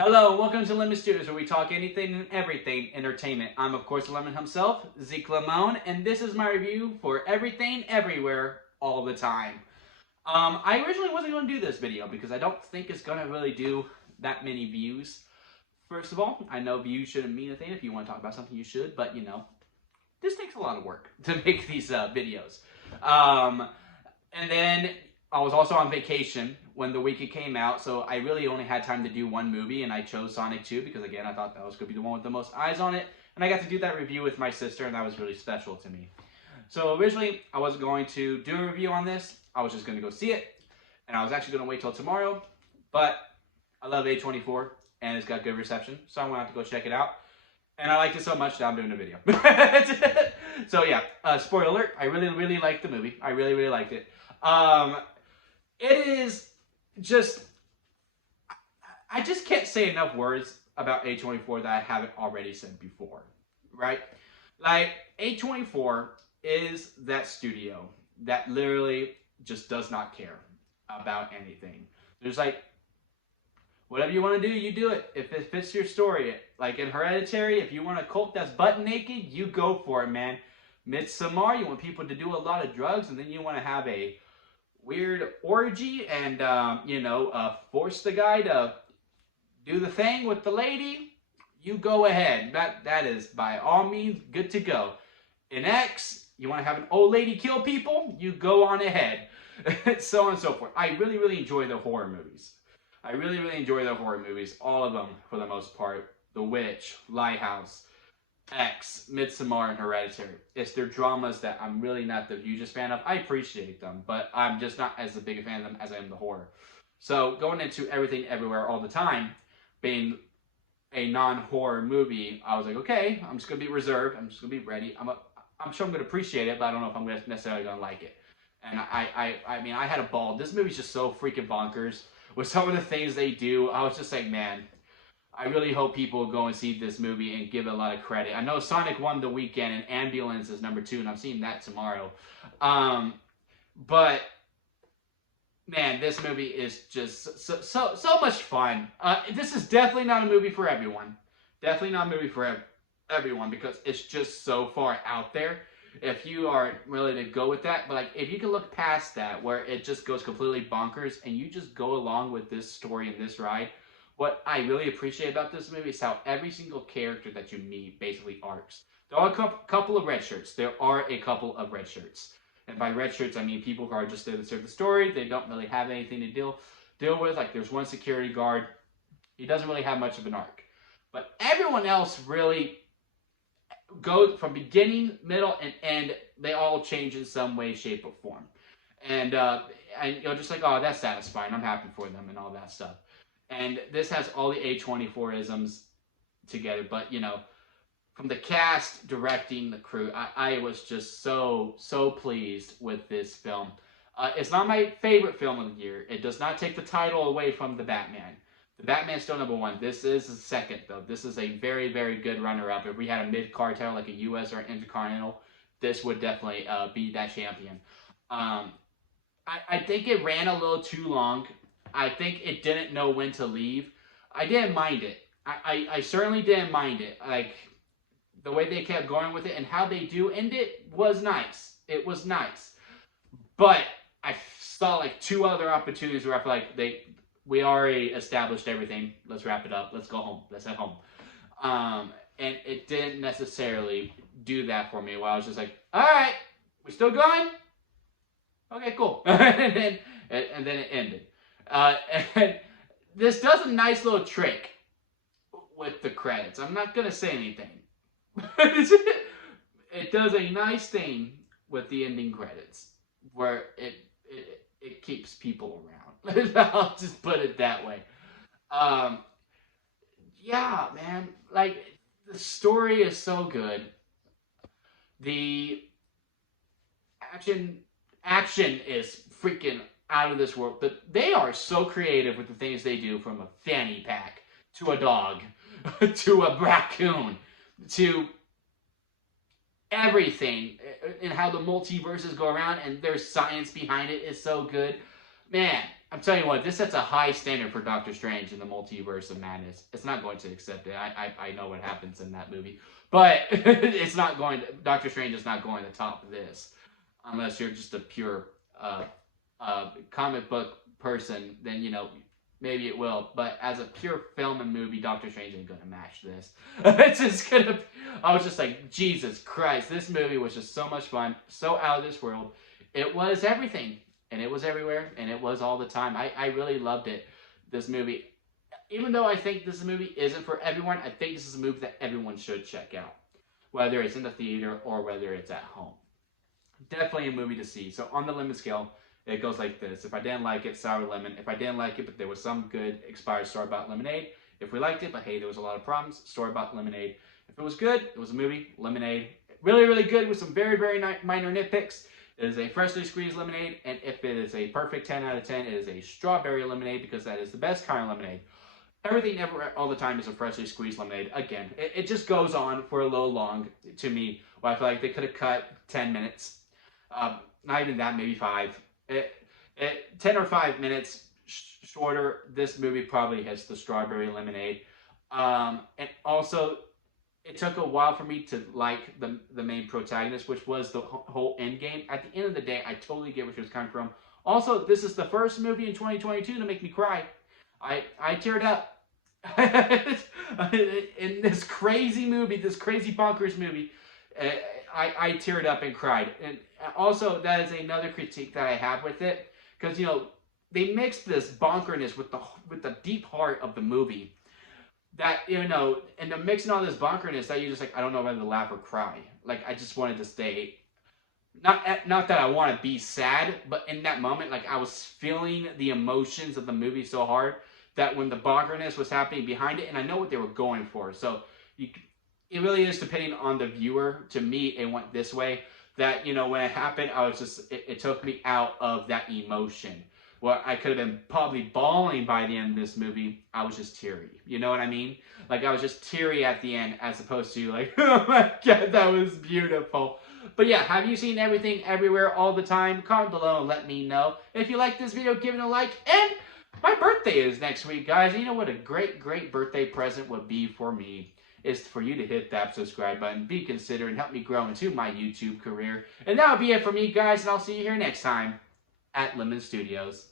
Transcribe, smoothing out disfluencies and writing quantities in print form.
Hello, welcome to Lemon Studios, where we talk anything and everything entertainment. I'm, of course, Lemon himself, Zeke Lemon, and this is my review for everything, everywhere, all the time. I originally wasn't going to do this video because I don't think it's going to really do that many views. First of all, I know views shouldn't mean a thing. If you want to talk about something, you should, but this takes a lot of work to make these videos. And then I was also on vacation when the week it came out, so I really only had time to do one movie, and I chose Sonic 2 because, again, I thought that was going to be the one with the most eyes on it, and I got to do that review with my sister, and that was really special to me. So originally, I wasn't going to do a review on this. I was just going to go see it, and I was actually going to wait till tomorrow, but I love A24, and it's got good reception, so I wanted to go check it out. And I liked it so much that I'm doing a video. So yeah, spoiler alert, I really liked the movie. I really liked it. It is just, I just can't say enough words about A24 that I haven't already said before, right? Like, A24 is that studio that literally just does not care about anything. There's like, whatever you want to do, you do it. If it fits your story, like in Hereditary, if you want a cult that's butt naked, you go for it, man. Midsommar, you want people to do a lot of drugs, and then you want to have a weird orgy and, force the guy to do the thing with the lady, you go ahead. That is, by all means, good to go. In X, you want to have an old lady kill people, you go on ahead. So on and so forth. I really enjoy the horror movies. I really enjoy the horror movies, all of them for the most part. The Witch, Lighthouse, X, Midsommar, and Hereditary. It's their dramas that I'm really not the hugest fan of. I appreciate them, but I'm just not as big a fan of them as I am the horror. So going into Everything Everywhere All the Time, being a non-horror movie, I was like, okay, I'm just going to be reserved. I'm just going to be ready. I'm sure I'm going to appreciate it, but I don't know if I'm necessarily going to like it. And I mean, I had a ball. This movie's just so freaking bonkers. With some of the things they do, I was just like, man, I really hope people go and see this movie and give it a lot of credit. I know Sonic won the weekend, and Ambulance is number 2, and I'm seeing that tomorrow. But man, this movie is just so much fun. This is definitely not a movie for everyone. Definitely not a movie for everyone because it's just so far out there. If you are willing to go with that, but like if you can look past that, where it just goes completely bonkers, and you just go along with this story and this ride, what I really appreciate about this movie is how every single character that you meet basically arcs. There are a couple of red shirts. There are a couple of red shirts. And by red shirts, I mean people who are just there to serve the story. They don't really have anything to deal with. Like there's one security guard. He doesn't really have much of an arc. But everyone else really go from beginning, middle, and end. They all change in some way, shape, or form. And just like, oh, that's satisfying. I'm happy for them and all that stuff. And this has all the A24-isms together. But, from the cast, directing, the crew, I was just so pleased with this film. It's not my favorite film of the year. It does not take the title away from The Batman. The Batman's still number 1. This is the second, though. This is a very good runner-up. If we had a mid-card title like a U.S. or Intercontinental, this would definitely be that champion. I think it ran a little too long. I think it didn't know when to leave. I didn't mind it. I certainly didn't mind it. Like, the way they kept going with it and how they do end it was nice. It was nice. But I saw like 2 other opportunities where I feel like we already established everything. Let's wrap it up. Let's go home. Let's head home. And it didn't necessarily do that for me. Where I was just like, all right, we still going? Okay, cool. and then it ended. And this does a nice little trick with the credits. I'm not gonna say anything. It does a nice thing with the ending credits, where it keeps people around. I'll just put it that way. Yeah, man. Like, the story is so good. The action is freaking out of this world. But they are so creative with the things they do, from a fanny pack to a dog to a raccoon to everything, and how the multiverses go around and there's science behind it is so good. Man, I'm telling you what, this sets a high standard for Doctor Strange in the Multiverse of Madness. It's not going to accept it. I know what happens in that movie, but it's not going. Doctor Strange is not going to top this, unless you're just a pure comic book person. Then maybe it will. But as a pure film and movie, Doctor Strange ain't gonna match this. It's just gonna. I was just like, Jesus Christ, this movie was just so much fun, so out of this world. It was everything. And it was everywhere, and it was all the time. I really loved it, this movie. Even though I think this movie isn't for everyone, I think this is a movie that everyone should check out. Whether it's in the theater or whether it's at home. Definitely a movie to see. So on the lemon scale, it goes like this. If I didn't like it, sour lemon. If I didn't like it, but there was some good expired store-bought lemonade. If we liked it, but hey, there was a lot of problems, store-bought lemonade. If it was good, it was a movie, lemonade. Really, really good with some very, very minor nitpicks. It is a freshly squeezed lemonade, and if it is a perfect 10 out of 10, it is a strawberry lemonade because that is the best kind of lemonade. Everything ever all the time is a freshly squeezed lemonade. Again, it just goes on for a little long to me. Well, I feel like they could have cut 10 minutes. Not even that, maybe 5. 10 or 5 minutes shorter, this movie probably hits the strawberry lemonade. And also, it took a while for me to like the main protagonist, which was the whole end game. At the end of the day, I totally get where she was coming from. Also, this is the first movie in 2022 to make me cry. I teared up. In this crazy movie, this crazy bonkers movie, I teared up and cried. And also, that is another critique that I have with it. Because, they mixed this bonkerness with the deep heart of the movie. That, and they're mixing all this bonkerness that you're just like, I don't know whether to laugh or cry. Like, I just wanted to stay, not that I want to be sad, but in that moment, like, I was feeling the emotions of the movie so hard that when the bonkerness was happening behind it, and I know what they were going for, so it really is depending on the viewer. To me, it went this way, that, when it happened, I was just, it took me out of that emotion. Well, I could have been probably bawling by the end of this movie. I was just teary. You know what I mean? Like, I was just teary at the end as opposed to like, oh my God, that was beautiful. But yeah, have you seen Everything Everywhere All the Time? Comment below and let me know. If you like this video, give it a like. And my birthday is next week, guys. And you know what a great, great birthday present would be for me? Is for you to hit that subscribe button, be considerate, and help me grow into my YouTube career. And that'll be it for me, guys. And I'll see you here next time at Lemon Studios.